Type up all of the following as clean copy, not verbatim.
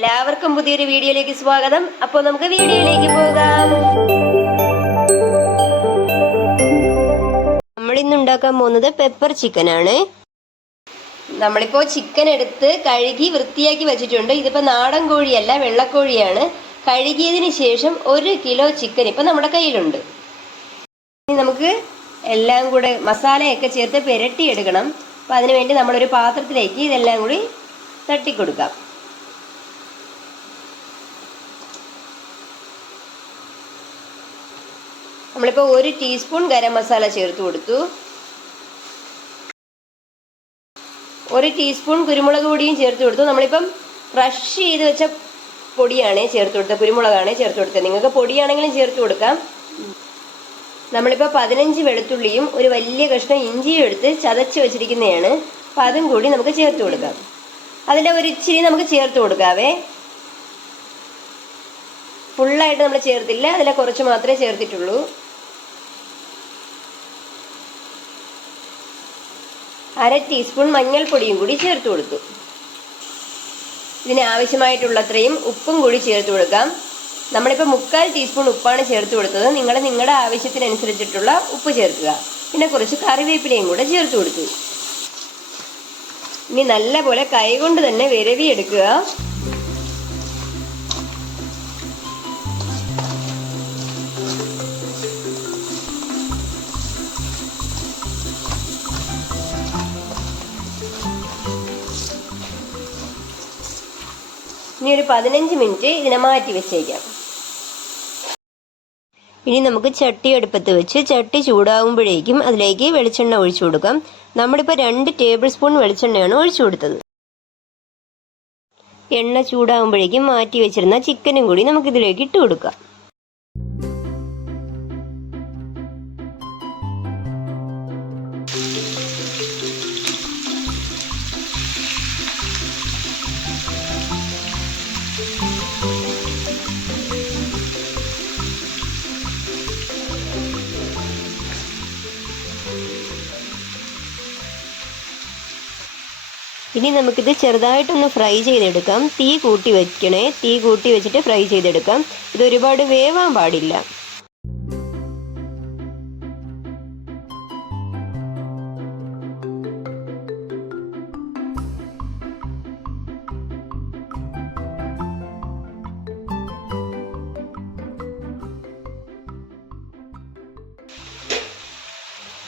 എല്ലാവർക്കും പുതിയൊരു വീഡിയോയിലേക്ക് സ്വാഗതം. അപ്പോൾ നമുക്ക് വീഡിയോയിലേക്ക് പോകാം. നമ്മൾ ഇന്ന് ഉണ്ടാക്കാൻ പോകുന്നത് പെപ്പർ ചിക്കൻ ആണ്. നമ്മളിപ്പോൾ ചിക്കൻ എടുത്ത് കഴുകി വൃത്തിയാക്കി വെച്ചിട്ടുണ്ട്. ഇതിപ്പോൾ നാടൻ കോഴിയല്ല, വെള്ളക്കോഴിയാണ്. കഴുകിയതിന് ശേഷം 1 കിലോ ചിക്കൻ ഇപ്പം നമ്മുടെ കയ്യിലുണ്ട്. ഇനി നമുക്ക് എല്ലാം കൂടെ മസാലയൊക്കെ ചേർത്ത് പുരട്ടിയെടുക്കണം. അപ്പം അതിനുവേണ്ടി നമ്മളൊരു പാത്രത്തിലേക്ക് ഇതെല്ലാം കൂടി തട്ടിക്കൊടുക്കാം. നമ്മളിപ്പോൾ 1 ടീസ്പൂൺ ഗരം മസാല ചേർത്ത് കൊടുത്തു. 1 ടീസ്പൂൺ കുരുമുളക് പൊടിയും ചേർത്ത് കൊടുത്തു. നമ്മളിപ്പം ക്രഷ് ചെയ്ത് വെച്ച പൊടിയാണ് ചേർത്ത് കൊടുത്തത്, കുരുമുളകാണ് ചേർത്ത് കൊടുത്തത്. നിങ്ങൾക്ക് പൊടിയാണെങ്കിലും ചേർത്ത് കൊടുക്കാം. നമ്മളിപ്പോൾ 15 വെളുത്തുള്ളിയും ഒരു വലിയ കഷ്ണം ഇഞ്ചിയും എടുത്ത് ചതച്ച് വെച്ചിരിക്കുന്നതാണ്. അപ്പം അതും കൂടി നമുക്ക് ചേർത്ത് കൊടുക്കാം. അതിൻ്റെ ഒരു ഇച്ചിരി നമുക്ക് ചേർത്ത് കൊടുക്കാവേ. ഫുള്ളായിട്ട് നമ്മൾ ചേർത്തില്ല, അതിലെ കുറച്ച് മാത്രമേ ചേർത്തിട്ടുള്ളൂ. അര ടീസ്പൂൺ മഞ്ഞൾപ്പൊടിയും കൂടി ചേർത്ത് കൊടുത്തു. ഇതിന് ആവശ്യമായിട്ടുള്ളത്രയും ഉപ്പും കൂടി ചേർത്ത് കൊടുക്കാം. നമ്മളിപ്പോൾ 3/4 ടീസ്പൂൺ ഉപ്പാണ് ചേർത്ത് കൊടുത്തത്. നിങ്ങൾ നിങ്ങളുടെ ആവശ്യത്തിനനുസരിച്ചിട്ടുള്ള ഉപ്പ് ചേർക്കുക. പിന്നെ കുറച്ച് കറിവേപ്പിലയും കൂടെ ചേർത്ത് കൊടുത്തു. ഇനി നല്ലപോലെ കൈകൊണ്ട് തന്നെ വിരവിയെടുക്കുക. ഇനി ഒരു 15 മിനിറ്റ് ഇതിനെ മാറ്റി വെച്ചേക്കാം. ഇനി നമുക്ക് ചട്ടി അടുപ്പത്ത് വെച്ച് ചട്ടി ചൂടാകുമ്പോഴേക്കും അതിലേക്ക് വെളിച്ചെണ്ണ ഒഴിച്ചു കൊടുക്കാം. നമ്മളിപ്പോൾ 2 ടേബിൾ സ്പൂൺ വെളിച്ചെണ്ണയാണ് ഒഴിച്ചു കൊടുത്തത്. എണ്ണ ചൂടാകുമ്പോഴേക്കും മാറ്റി വെച്ചിരുന്ന ചിക്കനും കൂടി നമുക്കിതിലേക്ക് ഇട്ട് കൊടുക്കാം. ഇനി നമുക്കിത് ചെറുതായിട്ടൊന്ന് ഫ്രൈ ചെയ്തെടുക്കാം. തീ കൂട്ടി വെക്കണേ. തീ കൂട്ടി വെച്ചിട്ട് ഫ്രൈ ചെയ്തെടുക്കാം. ഇത് ഒരുപാട് വേവാൻ പാടില്ല.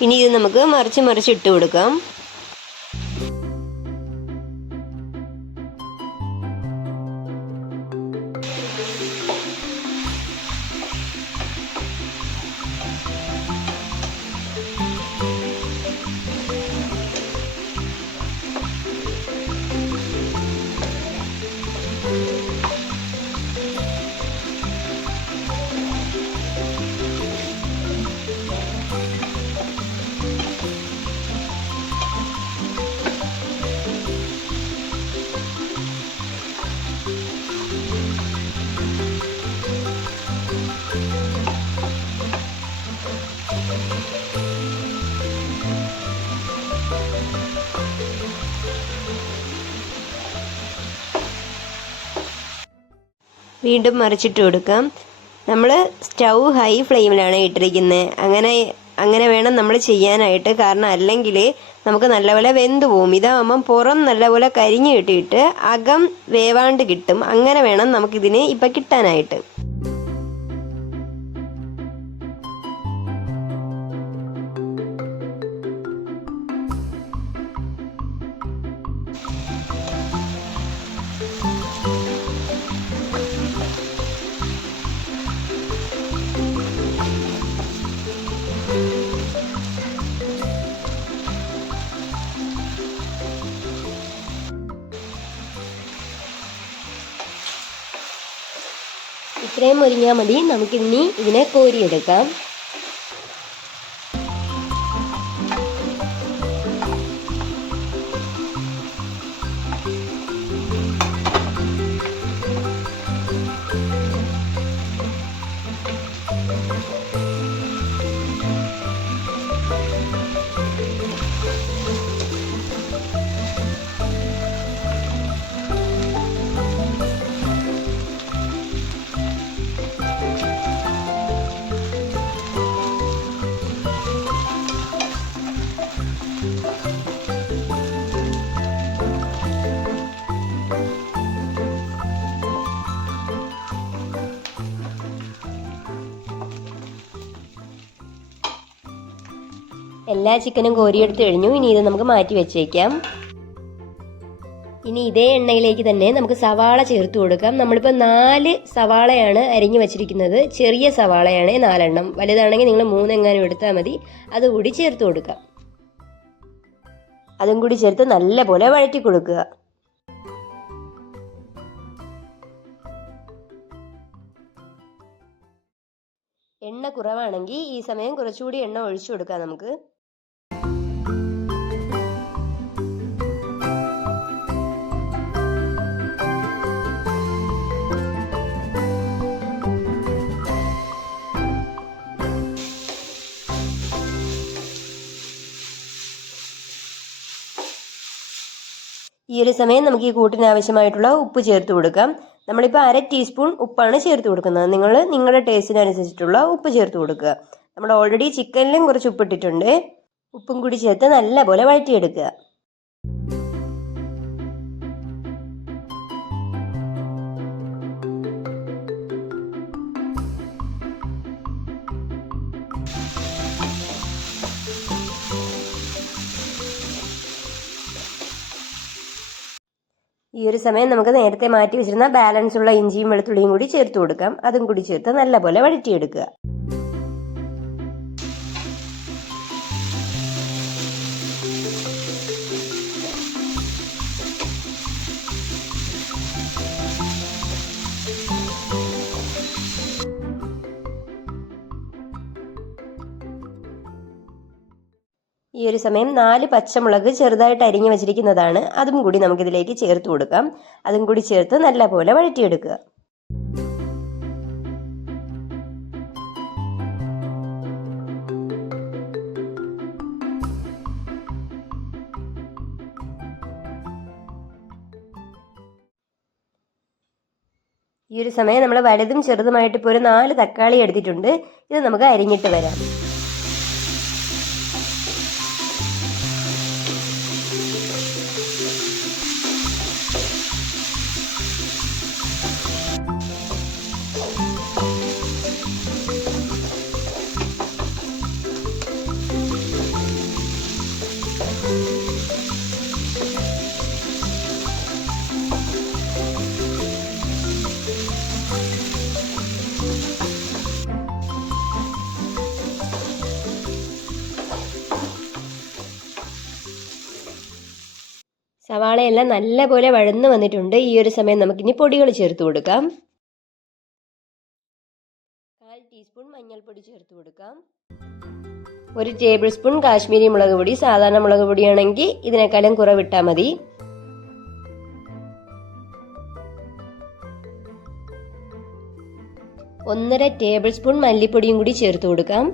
ഇനി ഇത് നമുക്ക് മറിച്ച് ഇട്ട് കൊടുക്കാം. വീണ്ടും മറിച്ചിട്ട് കൊടുക്കാം. നമ്മൾ സ്റ്റൗ ഹൈ ഫ്ലെയിമിലാണ് ഇട്ടിരിക്കുന്നത്. അങ്ങനെ വേണം നമ്മൾ ചെയ്യാനായിട്ട്. കാരണം അല്ലെങ്കിൽ നമുക്ക് നല്ലപോലെ വെന്ത് പോവും. ഇതാകുമ്പം പുറം നല്ലപോലെ കരിഞ്ഞു കിട്ടിയിട്ട് അകം വേവാണ്ട് കിട്ടും. അങ്ങനെ വേണം നമുക്കിതിന് ഇപ്പം കിട്ടാനായിട്ട്. ഇത്രയും മുരിഞ്ഞാൽ മതി. നമുക്കിനി ഇതിനെ കോരിയെടുക്കാം. എല്ലാ ചിക്കനും കോരിയെടുത്ത് കഴിഞ്ഞു. ഇനി ഇത് നമുക്ക് മാറ്റി വെച്ചേക്കാം. ഇനി ഇതേ എണ്ണയിലേക്ക് തന്നെ നമുക്ക് സവാള ചേർത്ത് കൊടുക്കാം. നമ്മളിപ്പോൾ 4 സവാളയാണ് അരിഞ്ഞു വെച്ചിരിക്കുന്നത്. ചെറിയ സവാളയാണ് 4 എണ്ണം. വലുതാണെങ്കിൽ നിങ്ങൾ 3 എങ്ങാനും എടുത്താൽ മതി. അതുകൂടി ചേർത്ത് കൊടുക്കാം. അതും കൂടി ചേർത്ത് നല്ലപോലെ വഴറ്റി കൊടുക്കുക. എണ്ണ കുറവാണെങ്കിൽ ഈ സമയം കുറച്ചുകൂടി എണ്ണ ഒഴിച്ചു കൊടുക്കാം നമുക്ക്. ഈ ഒരു സമയം നമുക്ക് ഈ കൂട്ടിന് ആവശ്യമായിട്ടുള്ള ഉപ്പ് ചേർത്ത് കൊടുക്കാം. നമ്മളിപ്പോൾ 1/2 ടീസ്പൂൺ ഉപ്പാണ് ചേർത്ത് കൊടുക്കുന്നത്. നിങ്ങൾ നിങ്ങളുടെ ടേസ്റ്റിനനുസരിച്ചിട്ടുള്ള ഉപ്പ് ചേർത്ത് കൊടുക്കുക. നമ്മൾ ഓൾറെഡി ചിക്കനിലും കുറച്ച് ഉപ്പിട്ടിട്ടുണ്ട്. ഉപ്പും കൂടി ചേർത്ത് നല്ലപോലെ വഴറ്റിയെടുക്കുക. ഈ ഒരു സമയം നമുക്ക് നേരത്തെ മാറ്റി വെച്ചിരുന്ന ബാലൻസ് ഉള്ള ഇഞ്ചിയും വെളുത്തുള്ളിയും കൂടി ചേർത്ത് കൊടുക്കാം. അതും കൂടി ചേർത്ത് നല്ലപോലെ വഴറ്റിയെടുക്കുക. ഈ ഒരു സമയം 4 പച്ചമുളക് ചെറുതായിട്ട് അരിഞ്ഞു വെച്ചിരിക്കുന്നതാണ്. അതും കൂടി നമുക്കിതിലേക്ക് ചേർത്ത് കൊടുക്കാം. അതും കൂടി ചേർത്ത് നല്ലപോലെ വഴറ്റിയെടുക്കുക. ഈ ഒരു സമയം നമ്മൾ വലുതും ചെറുതുമായിട്ട് ഇപ്പോൾ ഒരു 4 തക്കാളി എടുത്തിട്ടുണ്ട്. ഇത് നമുക്ക് അരിഞ്ഞിട്ട് വരാം. സവാളയെല്ലാം നല്ലപോലെ വഴന്നു വന്നിട്ടുണ്ട്. ഈ ഒരു സമയം നമുക്കിനി പൊടികൾ ചേർത്ത് കൊടുക്കാം. 1/4 ടീസ്പൂൺ മഞ്ഞൾപ്പൊടി ചേർത്ത് കൊടുക്കാം. 1 ടേബിൾ സ്പൂൺ കാശ്മീരി മുളക് പൊടി. സാധാരണ മുളക് പൊടിയാണെങ്കിൽ ഇതിനേക്കാളും കുറവിട്ടാൽ മതി. 1/2 ടേബിൾ സ്പൂൺ മല്ലിപ്പൊടിയും കൂടി ചേർത്ത് കൊടുക്കാം.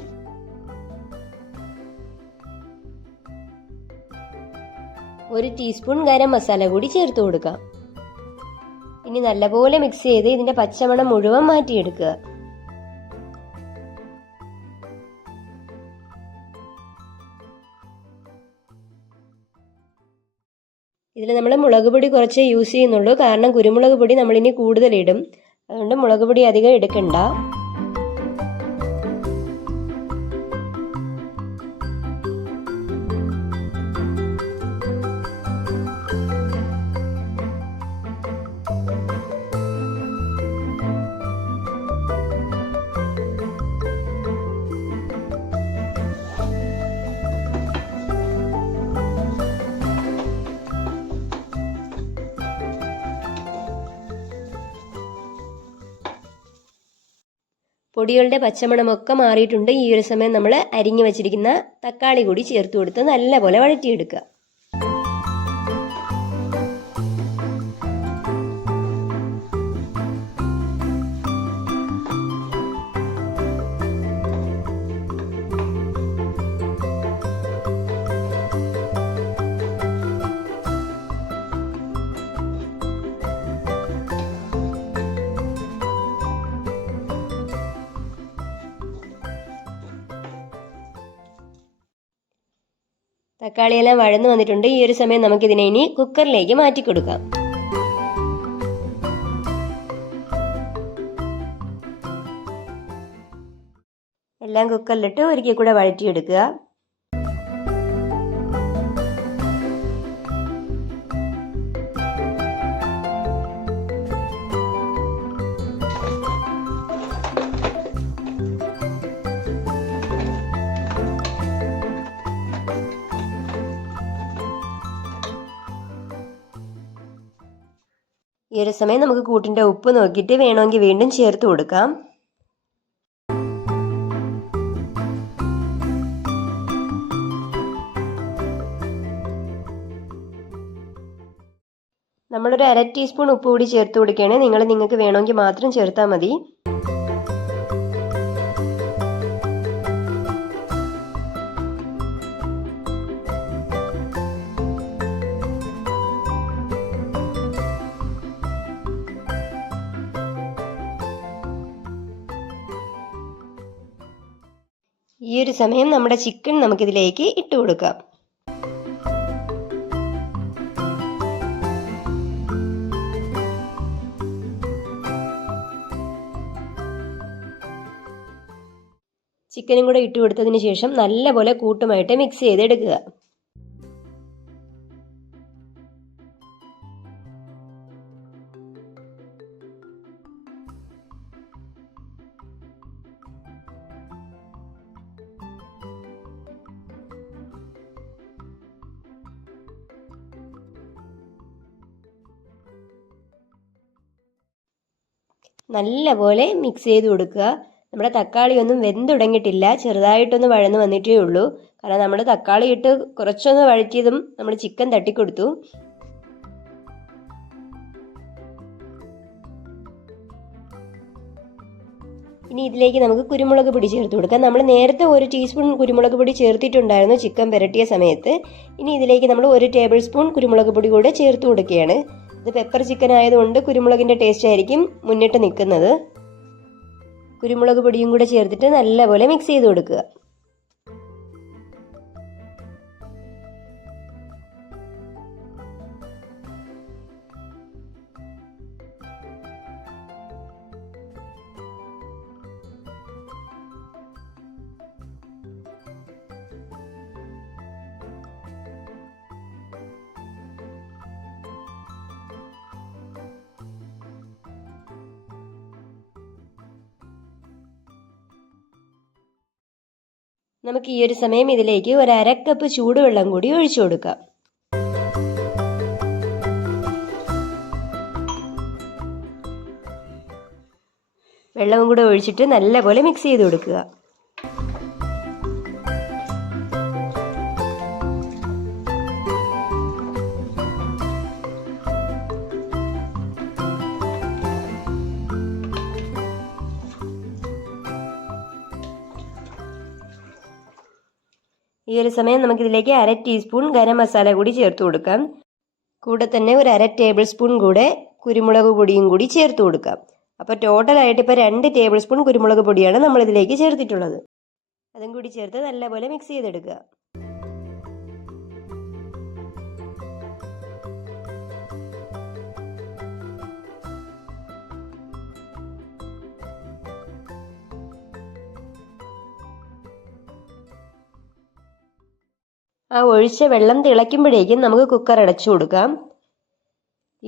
1 ടീസ്പൂൺ ഗരം മസാല കൂടി ചേർത്ത് കൊടുക്കാം. ഇനി നല്ലപോലെ മിക്സ് ചെയ്ത് ഇതിന്റെ പച്ചമണം മുഴുവൻ മാറ്റിയെടുക്കുക. ഇതിൽ നമ്മൾ മുളക് പൊടി കുറച്ചേ യൂസ് ചെയ്യുന്നുള്ളൂ. കാരണം കുരുമുളക് പൊടി നമ്മളിനി കൂടുതൽ ഇടും. അതുകൊണ്ട് മുളക് പൊടി അധികം എടുക്കണ്ട. പൊടികളുടെ പച്ചമണമൊക്കെ മാറിയിട്ടുണ്ട്. ഈ ഒരു സമയം നമ്മൾ അരിഞ്ഞു വെച്ചിരിക്കുന്ന തക്കാളി കൂടി ചേർത്ത് കൊടുത്ത് നല്ലപോലെ വഴറ്റിയെടുക്കുക. തക്കാളിയെല്ലാം വഴന്നു വന്നിട്ടുണ്ട്. ഈ ഒരു സമയം നമുക്കിതിനെ ഇനി കുക്കറിലേക്ക് മാറ്റി കൊടുക്കാം. എല്ലാം കുക്കറിലിട്ട് ഒരിക്കൽ കൂടെ വഴറ്റിയെടുക്കുക. ഈ ഒരു സമയം നമുക്ക് കൂട്ടിൻ്റെ ഉപ്പ് നോക്കിയിട്ട് വേണമെങ്കിൽ വീണ്ടും ചേർത്ത് കൊടുക്കാം. നമ്മളൊരു 1/2 ടീസ്പൂൺ ഉപ്പ് കൂടി ചേർത്ത് കൊടുക്കുകയാണ്. നിങ്ങൾക്ക് വേണമെങ്കിൽ മാത്രം ചേർത്താൽ മതി. ഈ ഒരു സമയം നമ്മുടെ ചിക്കൻ നമുക്കിതിലേക്ക് ഇട്ട് കൊടുക്കാം. ചിക്കനും കൂടെ ഇട്ട് കൊടുത്തതിന് ശേഷം നല്ലപോലെ കൂട്ടുമായിട്ട് മിക്സ് ചെയ്തെടുക്കുക. നല്ലപോലെ മിക്സ് ചെയ്ത് കൊടുക്കുക. നമ്മുടെ തക്കാളി ഒന്നും വെന്തുടങ്ങിയിട്ടില്ല, ചെറുതായിട്ടൊന്ന് വഴന്ന് വന്നിട്ടേ ഉള്ളൂ. കാരണം നമ്മൾ തക്കാളി ഇട്ട് കുറച്ചൊന്ന് വഴറ്റിയതും നമ്മൾ ചിക്കൻ തട്ടിക്കൊടുത്തു. ഇനി ഇതിലേക്ക് നമുക്ക് കുരുമുളക് പൊടി ചേർത്ത് കൊടുക്കാം. നമ്മൾ നേരത്തെ 1 ടീസ്പൂൺ കുരുമുളക് പൊടി ചേർത്തിട്ടുണ്ടായിരുന്നു ചിക്കൻ പുരട്ടിയ സമയത്ത്. ഇനി ഇതിലേക്ക് നമ്മൾ 1 ടേബിൾ സ്പൂൺ കുരുമുളക് പൊടി കൂടെ ചേർത്ത് കൊടുക്കുകയാണ്. ഇത് പെപ്പർ ചിക്കൻ ആയതുകൊണ്ട് കുരുമുളകിൻ്റെ ടേസ്റ്റ് ആയിരിക്കും മുന്നിട്ട് നിൽക്കുന്നത്. കുരുമുളക് പൊടിയും കൂടെ ചേർത്തിട്ട് നല്ലപോലെ മിക്സ് ചെയ്ത് കൊടുക്കുക. നമുക്ക് ഈ ഒരു സമയം ഇതിലേക്ക് 1/2 കപ്പ് ചൂടുവെള്ളം കൂടി ഒഴിച്ചു കൊടുക്കാം. വെള്ളവും കൂടെ ഒഴിച്ചിട്ട് നല്ലപോലെ മിക്സ് ചെയ്ത് കൊടുക്കുക. ഈ ഒരു സമയം നമുക്കിതിലേക്ക് 1/2 ടീസ്പൂൺ ഗരം മസാല കൂടി ചേർത്ത് കൊടുക്കാം. കൂടെ തന്നെ 1/2 ടേബിൾ സ്പൂൺ കൂടെ കുരുമുളക് പൊടിയും കൂടി ചേർത്ത് കൊടുക്കാം. അപ്പോൾ ടോട്ടലായിട്ട് ഇപ്പോൾ 2 ടേബിൾ സ്പൂൺ കുരുമുളക് പൊടിയാണ് നമ്മളിതിലേക്ക് ചേർത്തിട്ടുള്ളത്. അതും കൂടി ചേർത്ത് നല്ലപോലെ മിക്സ് ചെയ്തെടുക്കുക. ആ ഒഴിച്ച വെള്ളം തിളയ്ക്കുമ്പോഴേക്കും നമുക്ക് കുക്കർ അടച്ചു കൊടുക്കാം.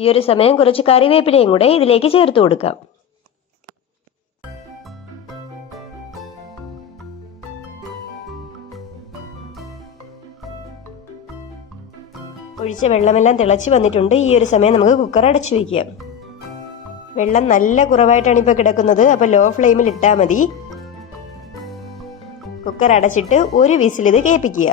ഈ ഒരു സമയം കുറച്ച് കറിവേപ്പിലയും കൂടെ ഇതിലേക്ക് ചേർത്ത് കൊടുക്കാം. ഒഴിച്ച വെള്ളമെല്ലാം തിളച്ച് വന്നിട്ടുണ്ട്. ഈ ഒരു സമയം നമുക്ക് കുക്കർ അടച്ചു വയ്ക്കാം. വെള്ളം നല്ല കുറവായിട്ടാണ് ഇപ്പോൾ കിടക്കുന്നത്, അപ്പോൾ ലോ ഫ്ലെയിമിൽ ഇട്ടാൽ മതി. കുക്കർ അടച്ചിട്ട് ഒരു വിസിൽ ഇത് കേൾപ്പിക്കുക.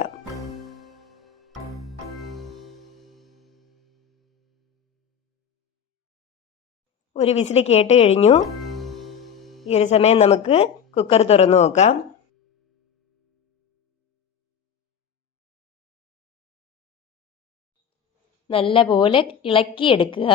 ഒരു വിസിൽ കേട്ട് കഴിഞ്ഞു. ഈ ഒരു സമയം നമുക്ക് കുക്കർ തുറന്നു നോക്കാം. നല്ല പോലെ ഇളക്കിയെടുക്കുക.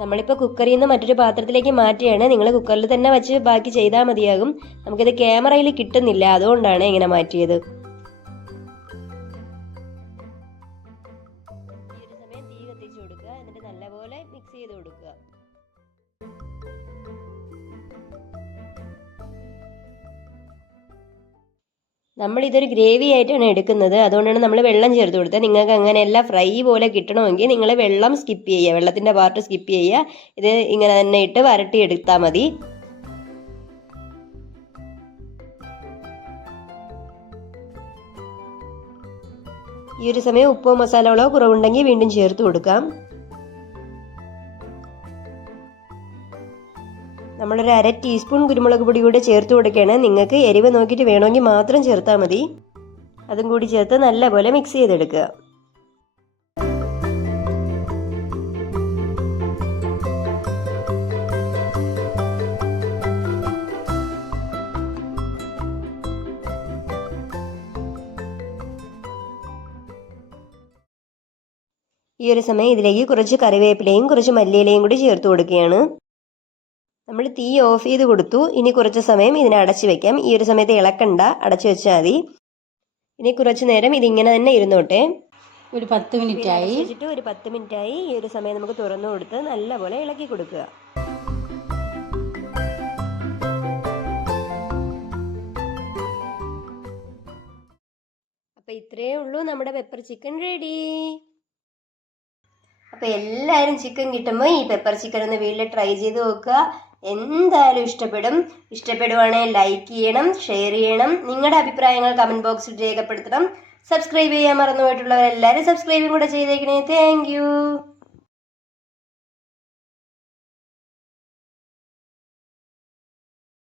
നമ്മളിപ്പോൾ കുക്കറിൽ നിന്ന് മറ്റൊരു പാത്രത്തിലേക്ക് മാറ്റുകയാണ്. നിങ്ങൾ കുക്കറിൽ തന്നെ വെച്ച് ബാക്കി ചെയ്താൽ മതിയാകും. നമുക്കിത് ക്യാമറയിൽ കിട്ടുന്നില്ല, അതുകൊണ്ടാണ് ഇങ്ങനെ മാറ്റിയത്. ഈ ഒരു സമയം തീ കത്തിച്ചു കൊടുക്കുക. എന്നിട്ട് നല്ലപോലെ മിക്സ് ചെയ്ത് കൊടുക്കുക. നമ്മളിതൊരു ഗ്രേവി ആയിട്ടാണ് എടുക്കുന്നത്, അതുകൊണ്ടാണ് നമ്മൾ വെള്ളം ചേർത്ത് കൊടുത്തത്. നിങ്ങൾക്ക് അങ്ങനെയല്ല ഫ്രൈ പോലെ കിട്ടണമെങ്കിൽ നിങ്ങൾ വെള്ളം സ്കിപ്പ് ചെയ്യുക, വെള്ളത്തിൻ്റെ പാർട്ട് സ്കിപ്പ് ചെയ്യുക. ഇത് ഇങ്ങനെ തന്നെ ഇട്ട് വരട്ടി എടുത്താൽ മതി. ഈ ഒരു സമയം ഉപ്പോ മസാലകളോ കുറവുണ്ടെങ്കിൽ വീണ്ടും ചേർത്ത് കൊടുക്കാം. നമ്മളൊരു 1/2 ടീസ്പൂൺ കുരുമുളക് പൊടി കൂടെ ചേർത്ത് കൊടുക്കുകയാണ്. നിങ്ങൾക്ക് എരിവ് നോക്കിയിട്ട് വേണമെങ്കിൽ മാത്രം ചേർത്താൽ മതി. അതും കൂടി ചേർത്ത് നല്ലപോലെ മിക്സ് ചെയ്തെടുക്കുക. ഈ ഒരു സമയം ഇതിലേക്ക് കുറച്ച് കറിവേപ്പിലയും കുറച്ച് മല്ലിയിലയും കൂടി ചേർത്ത് കൊടുക്കുകയാണ്. നമ്മൾ തീ ഓഫ് ചെയ്ത് കൊടുത്തു. ഇനി കുറച്ച് സമയം ഇതിനെ അടച്ചു വെക്കാം. ഈ ഒരു സമയത്ത് ഇളക്കണ്ട, അടച്ചു വെച്ചാൽ മതി. ഇനി കുറച്ച് നേരം ഇതിങ്ങനെ തന്നെ ഇരുന്നോട്ടെ. ഒരു 10 മിനിറ്റ് ആയി. ഒരു 10 മിനിറ്റ് ആയി. ഈ ഒരു സമയം നമുക്ക് തുറന്നു കൊടുത്ത് നല്ലപോലെ ഇളക്കി കൊടുക്കുക. അപ്പം ഇത്രയേ ഉള്ളൂ, നമ്മുടെ പെപ്പർ ചിക്കൻ റെഡി. അപ്പം എല്ലാവരും ചിക്കൻ കിട്ടുമ്പോൾ ഈ പെപ്പർ ചിക്കൻ ഒന്ന് വീട്ടിൽ ട്രൈ ചെയ്ത് നോക്കുക. എന്തായാലും ഇഷ്ടപ്പെടും. ഇഷ്ടപ്പെടുവാണെങ്കിൽ ലൈക്ക് ചെയ്യണം, ഷെയർ ചെയ്യണം. നിങ്ങളുടെ അഭിപ്രായങ്ങൾ കമൻറ്റ് ബോക്സിൽ രേഖപ്പെടുത്തണം. സബ്സ്ക്രൈബ് ചെയ്യാൻ മറന്നുപോയിട്ടുള്ളവരെല്ലാവരും സബ്സ്ക്രൈബും കൂടെ ചെയ്തേക്കണേ. Thank you.